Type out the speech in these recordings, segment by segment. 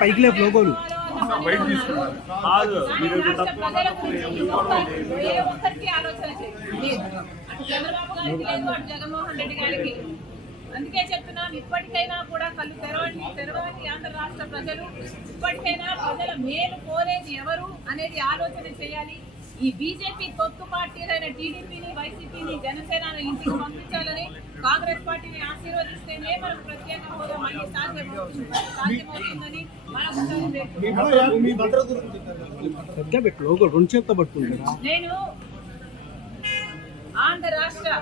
పైకి లేపు లోగోలు జగన్మోహన్ రెడ్డి గారికి అందుకే చెప్తున్నాం, ఇప్పటికైనా కూడా కళ్ళు తెరవని ఆంధ్ర రాష్ట్ర ప్రజలు ఇప్పటికైనా ప్రజల మేలు కోరేది ఎవరు అనేది ఆలోచన చేయాలి. ఈ బీజేపీ తొత్తు పార్టీలైన టీడీపీని, వైసీపీని, జనసేనను ఇంటికి పంపించాలని, కాంగ్రెస్ పార్టీని ఆశీర్వదిస్తేనే మనకు ప్రత్యేక హోదా మళ్ళీ సాధ్యమవుతుందని నేను ఆంధ్ర రాష్ట్ర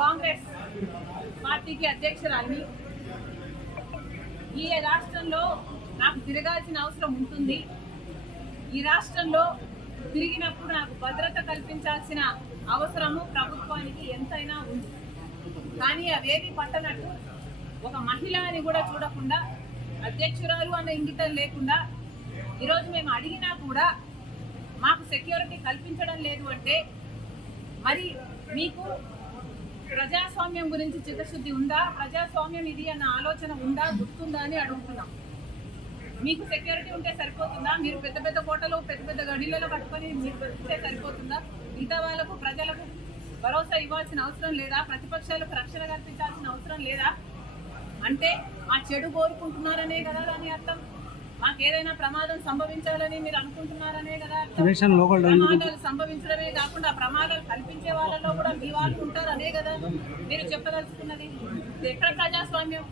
కాంగ్రెస్ పార్టీకి అధ్యక్షురాలిని. ఈ రాష్ట్రంలో నాకు తిరగాల్సిన అవసరం ఉంటుంది. ఈ రాష్ట్రంలో తిరిగినప్పుడు నాకు భద్రత కల్పించాల్సిన అవసరము ప్రభుత్వానికి ఎంతైనా ఉంది. కానీ అవేవి పట్టనట్టు ఒక మహిళ అని కూడా చూడకుండా, అధ్యక్షురాలు అన్న ఇంగితం లేకుండా ఈరోజు మేము అడిగినా కూడా మాకు సెక్యూరిటీ కల్పించడం లేదు అంటే మరి మీకు ప్రజాస్వామ్యం గురించి చిత్తశుద్ధి ఉందా? ప్రజాస్వామ్యం ఇది అన్న ఆలోచన ఉందా, గుర్తుందా అని అడుగుతున్నాం. మీకు సెక్యూరిటీ ఉంటే సరిపోతుందా? మీరు పెద్ద పెద్ద కోటలు, పెద్ద పెద్ద గడిలలో కట్టుకొని మీరు ఉంటే సరిపోతుందా? మిగతా వాళ్ళకు, ప్రజలకు భరోసా ఇవ్వాల్సిన అవసరం లేదా? ప్రతిపక్షాలకు రక్షణ కల్పించాల్సిన అవసరం లేదా? అంటే మా చెడు కోరుకుంటున్నారనే కదా దాని అర్థం. మాకేదైనా ప్రమాదం సంభవించాలని మీరు అనుకుంటున్నారనే కదా అర్థం. ప్రమాదాలు సంభవించడమే కాకుండా ప్రమాదాలు కల్పించే వాళ్ళలో కూడా మీ వాళ్ళు ఉంటారు అనే కదా మీరు చెప్పదలుచుకున్నది. ఎక్కడ ప్రజాస్వామ్యం?